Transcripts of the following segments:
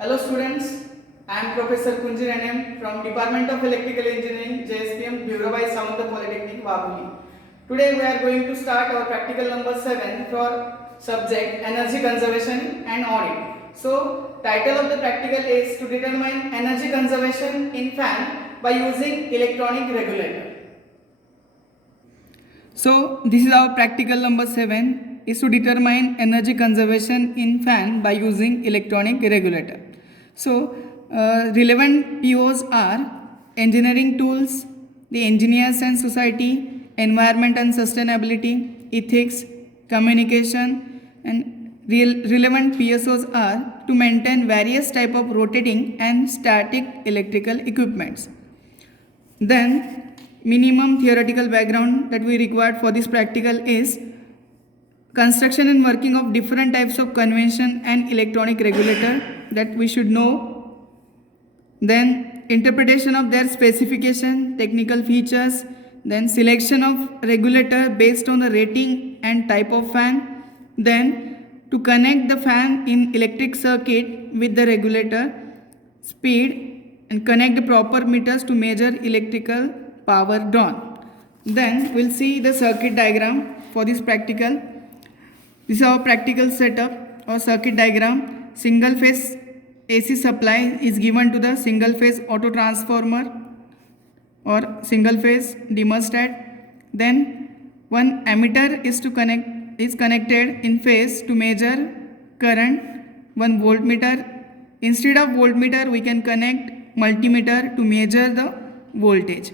Hello students, I am Professor Kunjin NM from Department of Electrical Engineering, JSPM, Bhurabai Samanta Polytechnic, Waguli. Today we are going to start our practical number 7 for subject Energy Conservation and Audit. So, title of the practical is to determine energy conservation in fan by using electronic regulator. So, this is our practical number 7 is to determine energy conservation in fan by using electronic regulator. So, relevant POs are engineering tools, the engineers and society, environment and sustainability, ethics, communication, and relevant PSOs are to maintain various type of rotating and static electrical equipments. Then, minimum theoretical background that we required for this practical is construction and working of different types of convention and electronic regulator that we should know. Then interpretation of their specification, technical features, then selection of regulator based on the rating and type of fan, then to connect the fan in electric circuit with the regulator, speed, and connect the proper meters to measure electrical power drawn. Then we'll see the circuit diagram for this practical. This is our practical setup or circuit diagram. Single phase AC supply is given to the single phase auto transformer or single phase thermostat. Then one ammeter is connected in phase to measure current. One voltmeter. Instead of voltmeter, we can connect multimeter to measure the voltage.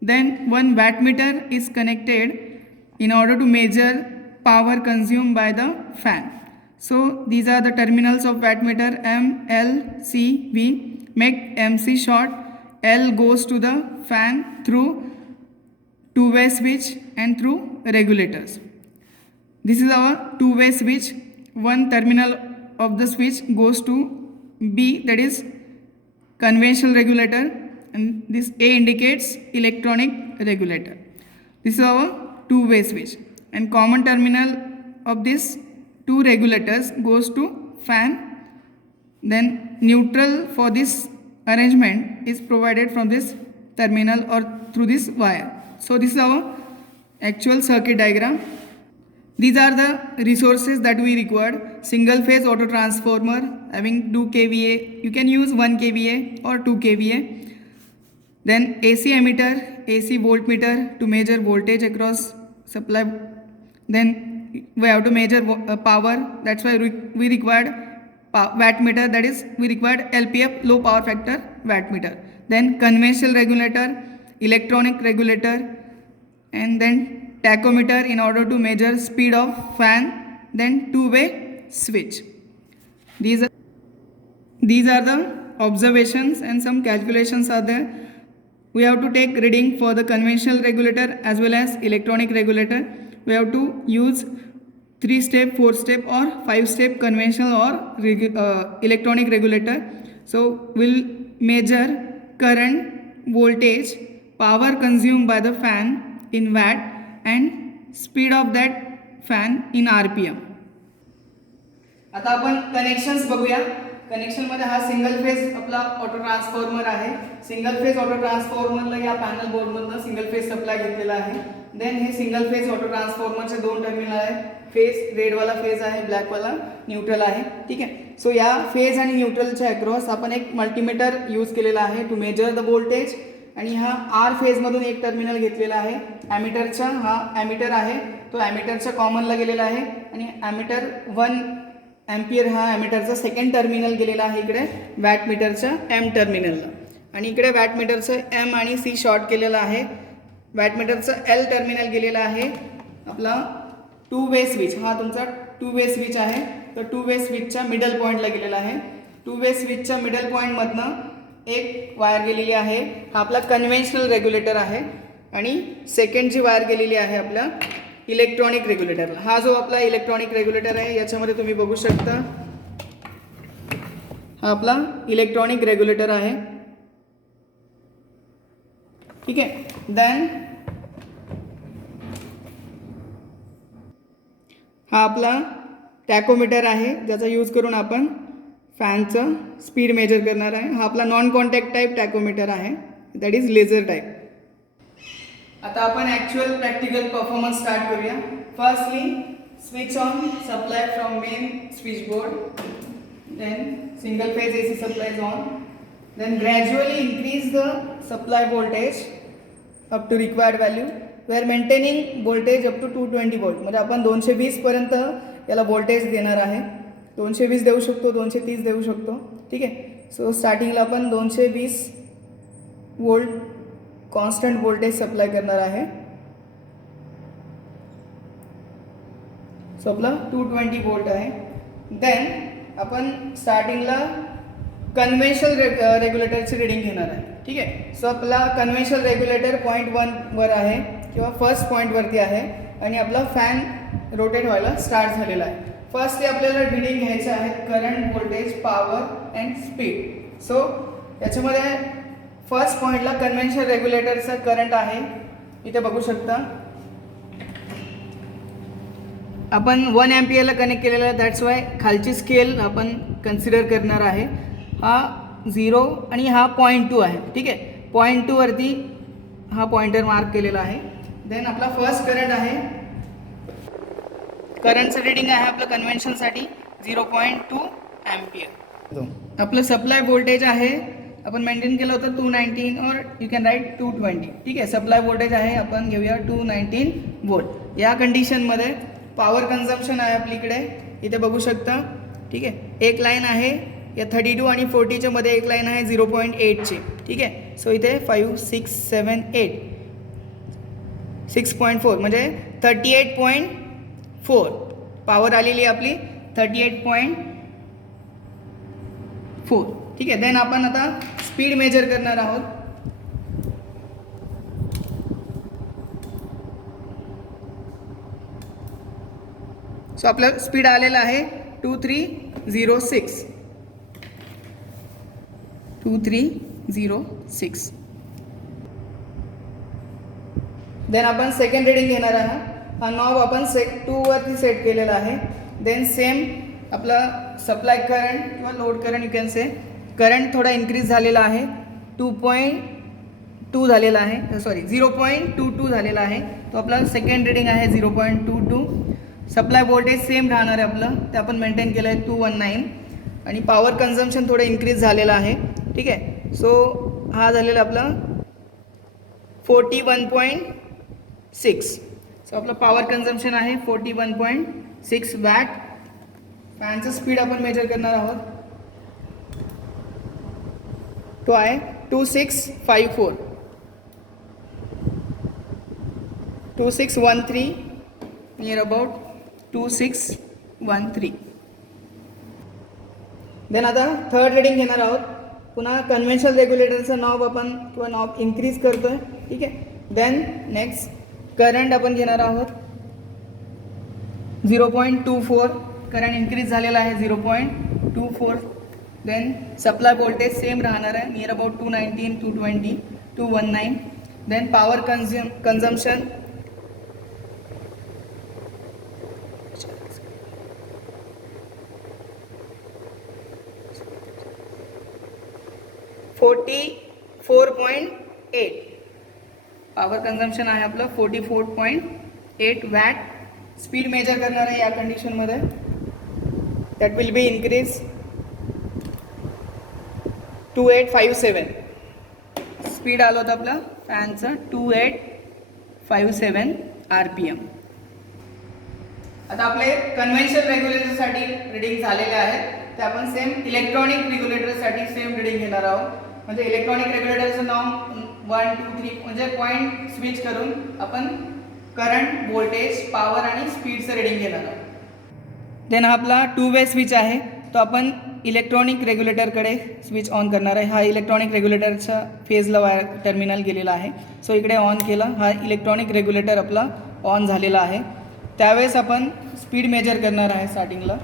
Then one wattmeter is connected in order to measure power consumed by the fan. So these are the terminals of wattmeter M, L, C, V. Make MC short. L goes to the fan through two-way switch and through regulators. This is our two-way switch. One terminal of the switch goes to B, that is conventional regulator, and this A indicates electronic regulator. This is our two-way switch, and common terminal of this two regulators goes to fan. Then neutral for this arrangement is provided from this terminal or through this wire. So this is our actual circuit diagram. These are the resources that we required. Single phase auto transformer having 2 kVA. You can use 1 kVA or 2 kVA. Then AC ammeter, AC voltmeter to measure voltage across supply. Then we have to measure power. That's why we required wattmeter, that is we required LPF, low power factor wattmeter. Then conventional regulator, electronic regulator, and then tachometer in order to measure speed of fan. Then two-way switch. These are the observations, and some calculations are there. We have to take reading for the conventional regulator as well as electronic regulator. We have to use 3-step, 4-step or 5-step conventional or electronic regulator. So we'll measure current, voltage, power consumed by the fan in watt, and speed of that fan in RPM. आता आपण connections बघूया. Connection मध्ये हा single phase आपला auto transformer आहे. Single phase auto ट्रान्सफॉर्मरला या panel board मधून single phase supply घेतलेला आहे. देन हे सिंगल फेज ऑटो ट्रान्सफॉर्मरचे दोन टर्मिनल आहेत. फेज रेड वाला फेज आहे, ब्लॅक वाला न्यूट्रल आहे. ठीक आहे. सो या फेज आणि न्यूट्रलच्या अक्रॉस आपण एक मल्टीमीटर यूज केलेला आहे टू मेजर द व्होल्टेज. आणि हा आर फेज मधून एक टर्मिनल घेतलेला आहे. ॲमीटरचा हा ॲमीटर आहे, तो ॲमीटरच्या कॉमनला गेलेला आहे. आणि ॲमीटर 1 एम्पियर हा ॲमीटरचा सेकंड टर्मिनल गेलेला आहे इकडे वॅटमीटरच्या एम टर्मिनलला. आणि इकडे वॅटमीटरचं एम आणि सी शॉर्ट केलेला आहे. वॅटमीटरचं एल टर्मिनल गेलेला आहे आपला टू वे स्विच. हा तुमचा टू वे स्विच आहे. तर टू वे स्विचच्या मिडल पॉईंटला गेलेला आहे. टू वे स्विचच्या मिडल पॉईंटमधनं एक वायर गेलेली आहे. हा आपला कन्व्हेन्शनल रेग्युलेटर आहे. आणि सेकंड जी वायर गेलेली आहे आपल्या इलेक्ट्रॉनिक रेग्युलेटरला. हा जो आपला इलेक्ट्रॉनिक रेग्युलेटर आहे याच्यामध्ये तुम्ही बघू शकता हा आपला इलेक्ट्रॉनिक रेग्युलेटर आहे. ठीक आहे. देन हा आपला टॅकोमीटर आहे ज्याचा यूज करून आपण फॅनचं स्पीड मेजर करणार आहे. हा आपला नॉन कॉन्टॅक्ट टाईप टॅकोमीटर आहे, दॅट इज लेझर टाईप. आता आपण ॲक्च्युअल प्रॅक्टिकल परफॉर्मन्स स्टार्ट करूया. Firstly switch on supply from main switch board, then single phase AC supply is on, then gradually increase the supply voltage up to required value. We are maintaining voltage up to 220 volt. म्हणजे आपण 220 पर्यंत याला voltage देणार आहे. 220 देऊ शकतो, 230 देऊ शकतो, ठीक आहे. सो स्टार्टिंगला आपण 220 वोल्ट कॉन्स्टंट व्होल्टेज सप्लाय करणार आहे. सो आपला 220 वोल्ट आहे. देन आपण स्टार्टिंगला कन्व्हेन्शनल रेग्युलेटरची रिडिंग घेणार आहे, ठीक आहे. सो आपला कन्व्हेन्शनल रेग्युलेटर पॉईंट 1वर आहे किंवा फर्स्ट पॉईंटवरती आहे आणि आपला फॅन रोटेट व्हायला स्टार्ट झालेला आहे. फर्स्टली आपल्याला रिडिंग घ्यायचं आहे current, voltage, power and speed. So याच्यामध्ये फर्स्ट पॉईंटला कन्व्हेन्शनल रेग्युलेटरचा करंट आहे, इथे बघू शकता. आपण 1 अँपियरला कनेक्ट केलेला आहे, दॅट्स वाय खालची स्केल आपण कन्सिडर करणार आहे. हा 0 आणि हा 0.2 आहे, ठीक आहे. 0.2 वरती हा पॉइंटर मार्क केलेला आहे. देन आपला फर्स्ट करंट आहे, करंटचं रिडिंग आहे आपलं कन्व्हेन्शनसाठी 0.2 अँपियर. आपलं सप्लाय व्होल्टेज आहे, आपण मेंटेन केलं होतं 219 और यू कॅन राईट 220, ठीक आहे. सप्लाय व्होल्टेज आहे, आपण घेऊया 219 वोल्ट. या कंडिशनमध्ये पॉवर कन्झम्पशन आहे आपलीकडे, इथे बघू शकता, ठीक आहे. एक लाईन आहे या 32 आणि 40च्या मध्ये एक लाईन आहे 0.8ची, ठीक आहे. सो इथे 5, 6, 7, 8, 6.4 म्हणजे 38.4 पॉवर आलेली आपली 38.4, ठीक आहे. देन आपण आता स्पीड मेजर करणार आहोत. सो आपलं स्पीड आलेलं आहे 2306. 2306. देन आपण सेकंड रिडिंग घेणार आहोत. हा नॉब आपण 2 वरती सेट केलेला आहे. देन सेम आपला सप्लाय करंट किंवा load current you can say, current थोडा इन्क्रीज झालेला आहे, 2.2 झालेला आहे, सॉरी 0.22 झालेला आहे. तो आपला सेकंड रिडिंग आहे 0.22. सप्लाय व्होल्टेज सेम राहणार आहे आपलं, ते आपण मेंटेन केलं आहे 219 आणि पॉवर कन्झम्पशन थोडं इन्क्रीज झालेलं आहे, ठीक आहे. सो हा झालेला आपला 41.6. सो आपलं पॉवर कन्झम्पशन आहे 41.6 वॅट. फॅनचं स्पीड आपण मेजर करणार आहोत, तो आहे 2654, 2613, नियर अबाउट 2613. देन आता थर्ड रिडिंग घेणार आहोत. पुन्हा कन्व्हेन्शनल रेग्युलेटरचा नॉब आपण किंवा नॉब इन्क्रीज करतोय, ठीक आहे. देन नेक्स्ट करंट आपण घेणार आहोत 0.24, करंट इन्क्रीज झालेला आहे 0.24. देन सप्लाय व्होल्टेज सेम राहणार आहे, near about 219, 220, 219. Then power consumption 44.8. Power consumption आहे आपलं 44.8 वॅट. स्पीड मेजर करणार आहे या कंडिशनमध्ये, that will be increase 2857. Speed आलं होतं आपलं फॅनचं 2857 RPM. आता आपले कन्व्हेन्शनल रेग्युलेटरसाठी रिडिंग झालेले आहेत, ते आपण सेम इलेक्ट्रॉनिक रेग्युलेटरसाठी सेम रिडिंग घेणार आहोत. म्हणजे इलेक्ट्रॉनिक रेग्युलेटरचं नाव 1, 2, 3 म्हणजे पॉईंट स्विच करून आपण करंट, व्होल्टेज, पॉवर आणि स्पीडचं रिडिंग घेणार आहोत. देन हा आपला 2 वे स्विच आहे, तो आपण इलेक्ट्रॉनिक रेग्युलेटरकडे स्विच ऑन करणार आहे. हा इलेक्ट्रॉनिक रेग्युलेटरच्या फेजला वायर टर्मिनल गेलेला आहे. सो इकडे ऑन केला, हा इलेक्ट्रॉनिक रेग्युलेटर आपला ऑन झालेला आहे. त्यावेळेस आपण स्पीड मेजर करणार आहे. स्टार्टिंगला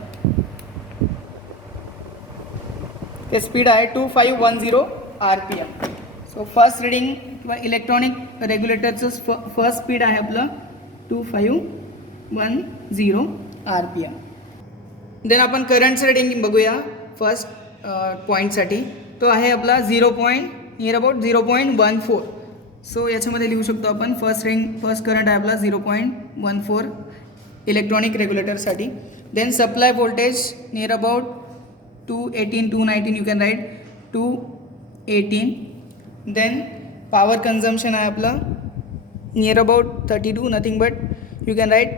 ते स्पीड आहे 2510 RPM. सो फर्स्ट रिडिंग किंवा इलेक्ट्रॉनिक रेग्युलेटरचं फर्स्ट स्पीड आहे आपलं 2510 RPM. देन आपण करंटचं रिडिंग बघूया. फर्स्ट पॉईंटसाठी तो आहे आपला 0.14. सो याच्यामध्ये लिहू शकतो आपण फर्स्ट करंट आहे आपला 0.14 इलेक्ट्रॉनिक रेग्युलेटरसाठी. Then supply voltage near about 219 you can write 218. Then power consumption आहे आपला near about 32 nothing but you can write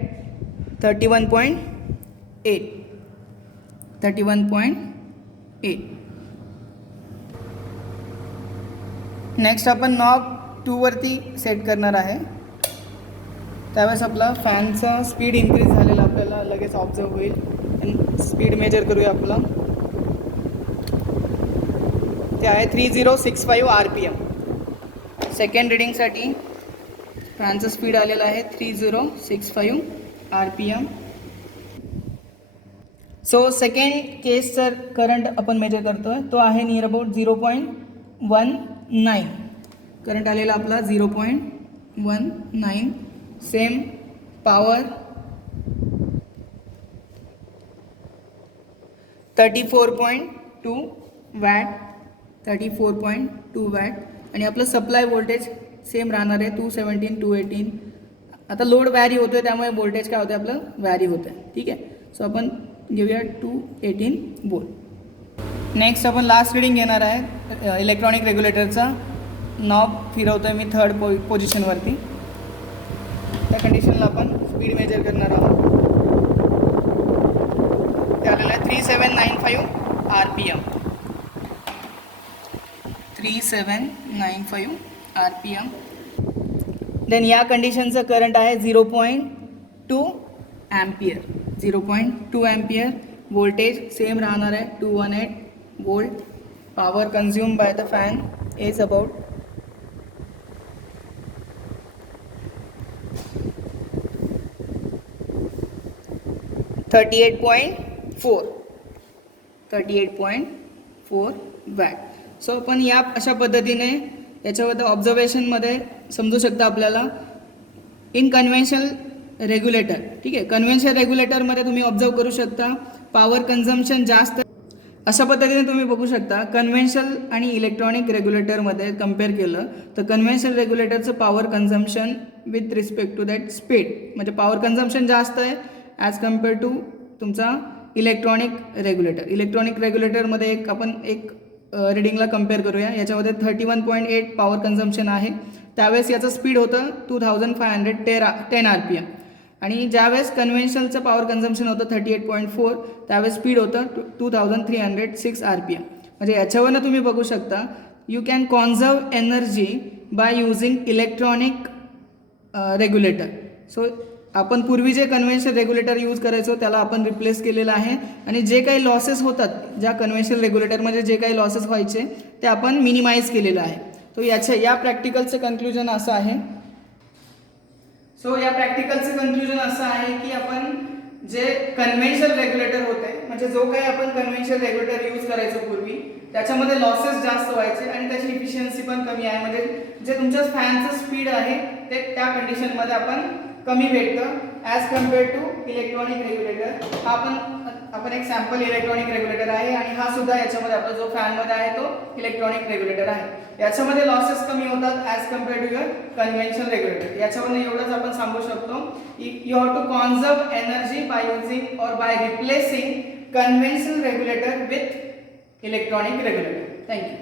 31.8. Next आपण नॉब 2 वरती सेट करणार आहे. त्यावेळेस आपला फॅनचा स्पीड इन्क्रीज झालेला आपल्याला लगेच ऑब्झर्व होईल. आणि स्पीड मेजर करूया आपला, ते आहे 3065 RPM. सेकंड रिडिंगसाठी फॅनचं स्पीड आलेलं आहे 3065 RPM. सो सेकंड केसचं करंट आपण मेजर करतो आहे तो आहे नियर अबाउट 0.19. करंट आलेला आपला 0.19. Same power 34.2 watt. आणि आपलं सप्लाय व्होल्टेज सेम राहणार आहे 217 218. आता लोड व्हॅरी होतो आहे त्यामुळे व्होल्टेज काय होतं आपलं व्हॅरी होतं आहे. ठीक आहे. सो आपण घेऊया 218 वोल्ट. नेक्स्ट आपण लास्ट रिडिंग घेणार आहे इलेक्ट्रॉनिक रेग्युलेटरचा. नॉब फिरवतो आहे मी थर्ड पोझिशनवरती. त्या कंडिशनला आपण स्पीड मेजर करणार आहोत. ते आलेलं आहे 3795 RPM. 3795 RPM. देन या कंडिशनचं करंट आहे 0.2 अँपियर. 0.2 अँपियर. वोल्टेज सेम राहणार आहे 218 volt. Power consume by the fan is about 38.4 watt. So आपण या अशा पद्धतीने याच्याबद्दल ऑब्झर्वेशनमध्ये समजू शकता आपल्याला. इन कन्व्हेन्शनल रेग्युलेटर, ठीक आहे, कन्व्हेन्शनल रेग्युलेटरमध्ये तुम्ही ऑब्झर्व करू शकता पॉवर कन्झम्पशन जास्त. अशा पद्धतीने तुम्ही बघू शकता कन्व्हेन्शनल आणि इलेक्ट्रॉनिक रेग्युलेटरमध्ये कम्पेअर केलं तर कन्व्हेन्शनल रेग्युलेटरचं power consumption with respect to that speed म्हणजे पॉवर कन्झम्पशन जास्त आहे ॲज कम्पेअर टू तुमचा इलेक्ट्रॉनिक रेग्युलेटर. इलेक्ट्रॉनिक रेग्युलेटरमध्ये आपण एक रिडिंगला कम्पेअर करूया. याच्यामध्ये 31.8 पॉवर कन्झम्पशन आहे. त्यावेळेस याचं स्पीड होतं 2510 RPM. आणि ज्यावेळेस कन्व्हेन्शनलचं पॉवर कन्झम्पशन होतं 38.4 त्यावेळेस स्पीड होतं 2306 RPM. म्हणजे याच्यावरनं तुम्ही बघू शकता you can conserve energy by using electronic regulator. So आपण पूर्वी जे कन्व्हेन्शनल रेग्युलेटर यूज करायचो त्याला आपण रिप्लेस केलेलं आहे. आणि जे काही लॉसेस होतात ज्या कन्व्हेन्शनल रेग्युलेटरमध्ये जे काही लॉसेस व्हायचे ते आपण मिनिमाइज केलेलं आहे. तो या प्रॅक्टिकलचं कन्क्लुजन असं आहे. सो या प्रॅक्टिकलचं कन्क्लुजन असं आहे की आपण जे कन्व्हेन्शनल रेग्युलेटर होते म्हणजे जो काही आपण कन्व्हेन्शनल रेग्युलेटर यूज करायचो पूर्वी त्याच्यामध्ये लॉसेस जास्त व्हायचे आणि त्याची इफिशियन्सी पण कमी आहे. म्हणजे जे तुमच्या फॅनचं स्पीड आहे ते त्या कंडिशनमध्ये आपण कमी भेटतं as compare to electronic regulator. हा आपण एक सॅम्पल इलेक्ट्रॉनिक रेग्युलेटर आहे आणि हा सुद्धा याच्यामध्ये आपला जो फॅनमध्ये आहे तो इलेक्ट्रॉनिक रेग्युलेटर आहे. याच्यामध्ये लॉसेस कमी होतात as compare to your conventional regulator. याच्यामध्ये एवढंच आपण सांगू शकतो you have to conserve energy by using or by replacing conventional regulator with electronic regulator. Thank you.